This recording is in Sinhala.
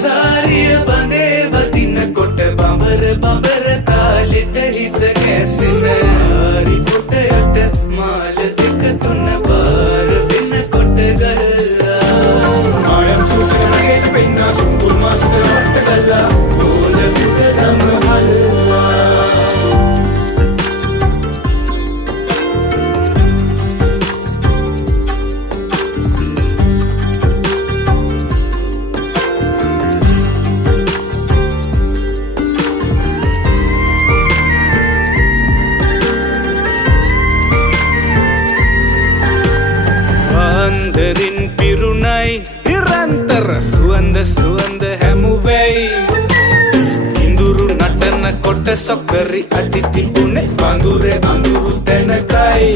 सारिय बंदे वदिन कोट बंबर बंबर तालिट हित कैसिन सारी कोटයට මාල දෙක තුන පාර වෙන කොට ගල්ලා ආයම් සුසනගේ පින්න සුකුල් මාස්ටර් වට ගල්ලා ඕල විතරම හල්ලා Wanderin pirunai nirantar suwanda හැමුවෙයි කිඳුරු නටන කොට සොකරි අඩි තිබුණේ වඳුරේ අඳුරු තැනකයි